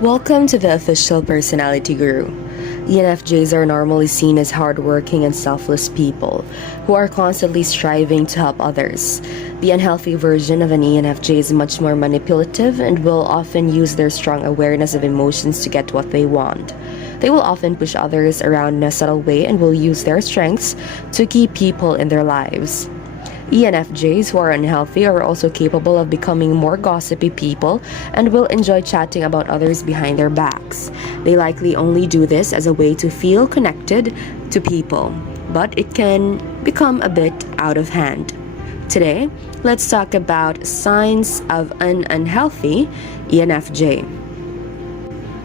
Welcome to the Official Personality Guru. ENFJs are normally seen as hardworking and selfless people who are constantly striving to help others. The unhealthy version of an ENFJ is much more manipulative and will often use their strong awareness of emotions to get what they want. They will often push others around in a subtle way and will use their strengths to keep people in their lives. ENFJs who are unhealthy are also capable of becoming more gossipy people and will enjoy chatting about others behind their backs. They likely only do this as a way to feel connected to people, but it can become a bit out of hand. Today, let's talk about signs of an unhealthy ENFJ.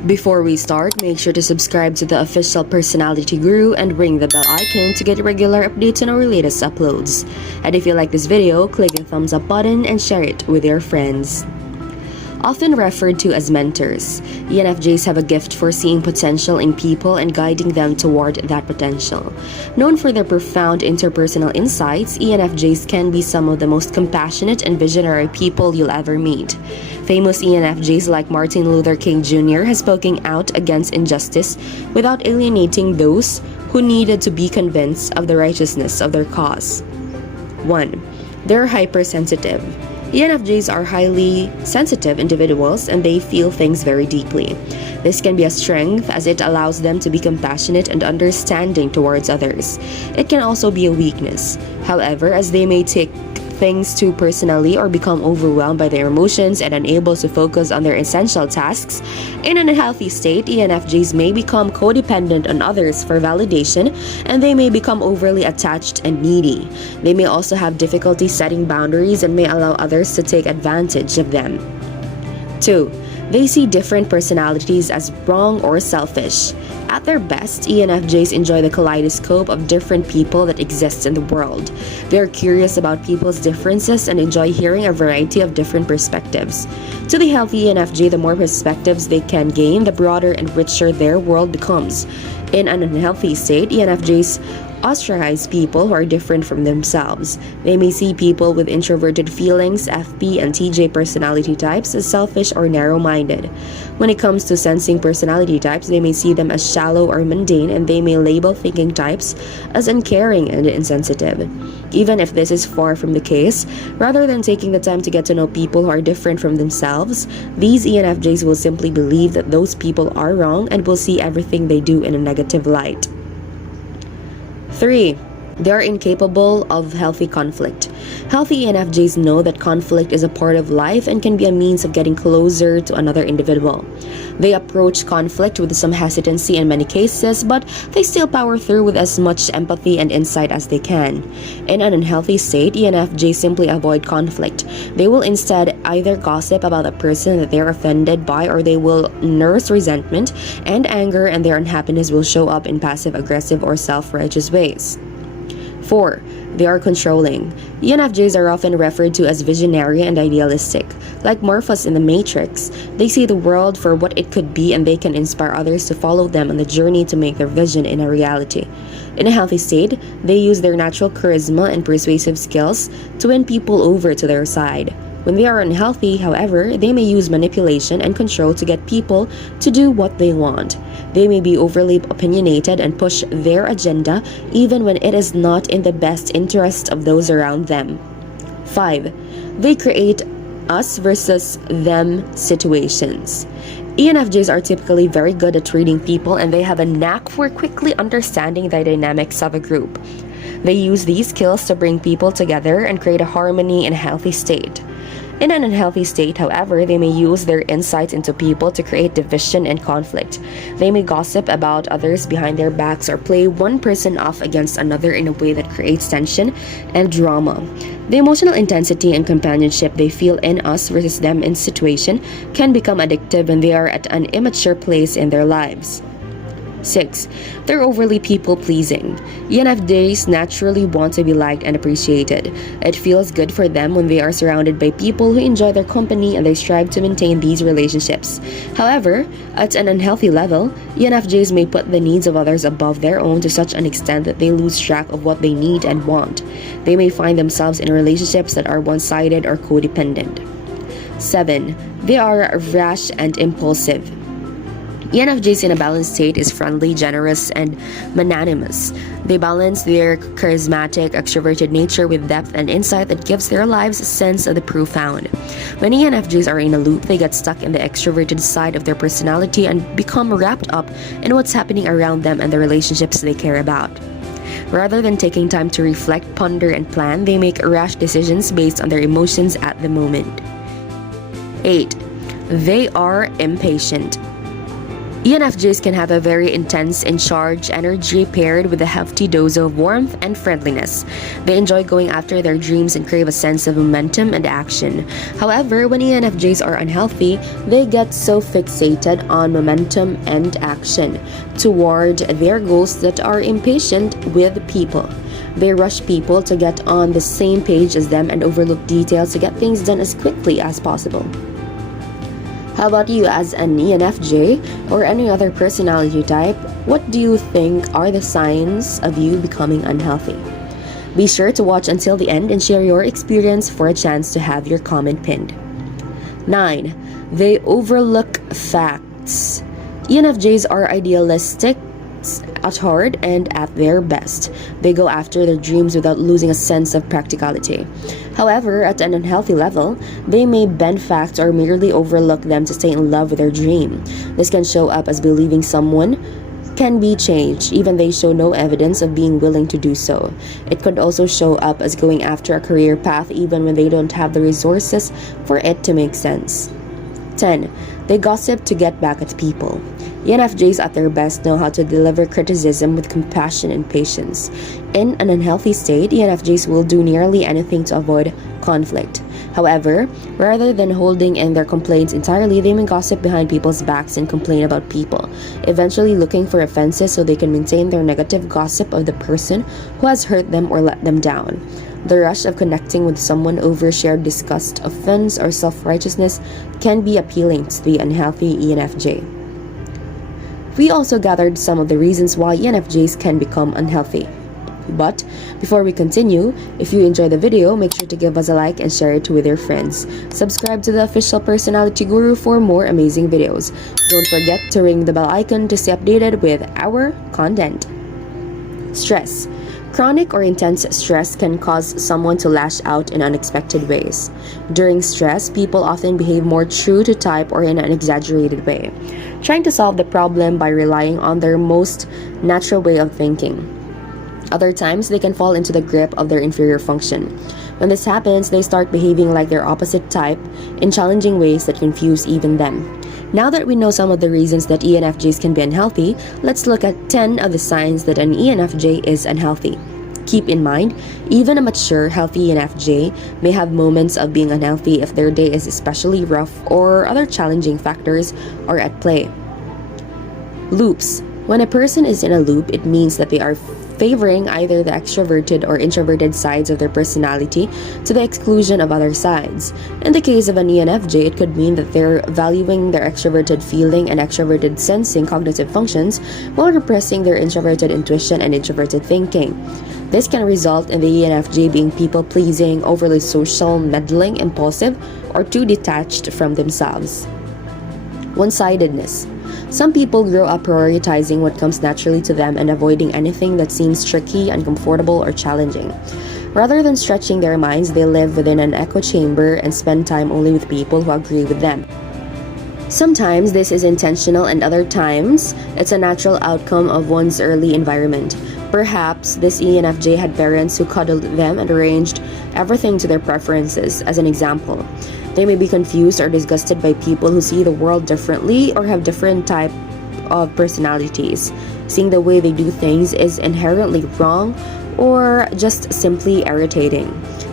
Before we start, make sure to subscribe to the Official Personality Guru and ring the bell icon to get regular updates on our latest uploads. And if you like this video, click the thumbs up button and share it with your friends. Often referred to as mentors, ENFJs have a gift for seeing potential in people and guiding them toward that potential. Known for their profound interpersonal insights, ENFJs can be some of the most compassionate and visionary people you'll ever meet. Famous ENFJs like Martin Luther King Jr. has spoken out against injustice without alienating those who needed to be convinced of the righteousness of their cause. 1. They're hypersensitive. ENFJs are highly sensitive individuals and they feel things very deeply. This can be a strength as it allows them to be compassionate and understanding towards others. It can also be a weakness. However, as they may take things too personally or become overwhelmed by their emotions and unable to focus on their essential tasks, in an unhealthy state, ENFJs may become codependent on others for validation and they may become overly attached and needy. They may also have difficulty setting boundaries and may allow others to take advantage of them. 2. They see different personalities as wrong or selfish. At their best, ENFJs enjoy the kaleidoscope of different people that exists in the world. They are curious about people's differences and enjoy hearing a variety of different perspectives. To the healthy ENFJ, the more perspectives they can gain, the broader and richer their world becomes. In an unhealthy state, ENFJs ostracize people who are different from themselves. They may see people with introverted feelings, FP and TJ personality types as selfish or narrow-minded. When it comes to sensing personality types, they may see them as shallow or mundane and they may label thinking types as uncaring and insensitive. Even if this is far from the case, rather than taking the time to get to know people who are different from themselves, these ENFJs will simply believe that those people are wrong and will see everything they do in a negative light. 3. They are incapable of healthy conflict. Healthy ENFJs know that conflict is a part of life and can be a means of getting closer to another individual. They approach conflict with some hesitancy in many cases, but they still power through with as much empathy and insight as they can. In an unhealthy state, ENFJs simply avoid conflict. They will instead either gossip about the person that they're offended by or they will nurse resentment and anger, and their unhappiness will show up in passive-aggressive or self-righteous ways. 4. They are controlling. ENFJs are often referred to as visionary and idealistic. Like Morpheus in The Matrix, they see the world for what it could be and they can inspire others to follow them on the journey to make their vision in a reality. In a healthy state, they use their natural charisma and persuasive skills to win people over to their side. When they are unhealthy, however, they may use manipulation and control to get people to do what they want. They may be overly opinionated and push their agenda even when it is not in the best interest of those around them. 5. They create us versus them situations. ENFJs are typically very good at reading people and they have a knack for quickly understanding the dynamics of a group. They use these skills to bring people together and create a harmony in a healthy state. In an unhealthy state, however, they may use their insights into people to create division and conflict. They may gossip about others behind their backs or play one person off against another in a way that creates tension and drama. The emotional intensity and companionship they feel in us versus them in situation can become addictive when they are at an immature place in their lives. 6. They're overly people-pleasing. ENFJs naturally want to be liked and appreciated. It feels good for them when they are surrounded by people who enjoy their company and they strive to maintain these relationships. However, at an unhealthy level, ENFJs may put the needs of others above their own to such an extent that they lose track of what they need and want. They may find themselves in relationships that are one-sided or codependent. 7. They are rash and impulsive. ENFJs in a balanced state is friendly, generous, and magnanimous. They balance their charismatic, extroverted nature with depth and insight that gives their lives a sense of the profound. When ENFJs are in a loop, they get stuck in the extroverted side of their personality and become wrapped up in what's happening around them and the relationships they care about. Rather than taking time to reflect, ponder, and plan, they make rash decisions based on their emotions at the moment. 8. They are impatient. ENFJs can have a very intense and charged energy paired with a hefty dose of warmth and friendliness. They enjoy going after their dreams and crave a sense of momentum and action. However, when ENFJs are unhealthy, they get so fixated on momentum and action toward their goals that are impatient with people. They rush people to get on the same page as them and overlook details to get things done as quickly as possible. How about you as an ENFJ or any other personality type? What do you think are the signs of you becoming unhealthy? Be sure to watch until the end and share your experience for a chance to have your comment pinned. 9. They overlook facts. ENFJs are idealistic at heart and at their best. They go after their dreams without losing a sense of practicality. However, at an unhealthy level, they may bend facts or merely overlook them to stay in love with their dream. This can show up as believing someone can be changed, even they show no evidence of being willing to do so. It could also show up as going after a career path even when they don't have the resources for it to make sense. 10. They gossip to get back at people. ENFJs at their best know how to deliver criticism with compassion and patience. In an unhealthy state, ENFJs will do nearly anything to avoid conflict. However, rather than holding in their complaints entirely, they may gossip behind people's backs and complain about people, eventually looking for offenses so they can maintain their negative gossip of the person who has hurt them or let them down. The rush of connecting with someone over shared disgust, offense, or self-righteousness can be appealing to the unhealthy ENFJ. We also gathered some of the reasons why ENFJs can become unhealthy. But before we continue, if you enjoyed the video, make sure to give us a like and share it with your friends. Subscribe to the Official Personality Guru for more amazing videos. Don't forget to ring the bell icon to stay updated with our content. Stress. Chronic or intense stress can cause someone to lash out in unexpected ways. During stress, people often behave more true to type or in an exaggerated way, trying to solve the problem by relying on their most natural way of thinking. Other times, they can fall into the grip of their inferior function. When this happens, they start behaving like their opposite type in challenging ways that confuse even them. Now that we know some of the reasons that ENFJs can be unhealthy, let's look at 10 of the signs that an ENFJ is unhealthy. Keep in mind, even a mature, healthy ENFJ may have moments of being unhealthy if their day is especially rough or other challenging factors are at play. Loops. When a person is in a loop, it means that they are favoring either the extroverted or introverted sides of their personality to the exclusion of other sides. In the case of an ENFJ, it could mean that they're valuing their extroverted feeling and extroverted sensing cognitive functions while repressing their introverted intuition and introverted thinking. This can result in the ENFJ being people-pleasing, overly social, meddling, impulsive, or too detached from themselves. One-sidedness. Some people grow up prioritizing what comes naturally to them and avoiding anything that seems tricky, uncomfortable, or challenging. Rather than stretching their minds, they live within an echo chamber and spend time only with people who agree with them. Sometimes this is intentional, and other times it's a natural outcome of one's early environment. Perhaps this ENFJ had parents who cuddled them and arranged everything to their preferences. As an example, they may be confused or disgusted by people who see the world differently or have different type of personalities. Seeing the way they do things is inherently wrong or just simply irritating.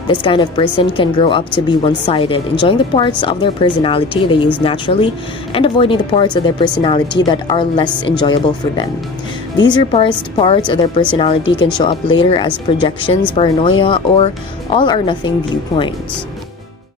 This kind of person can grow up to be one-sided, enjoying the parts of their personality they use naturally and avoiding the parts of their personality that are less enjoyable for them. These repressed parts of their personality can show up later as projections, paranoia, or all-or-nothing viewpoints.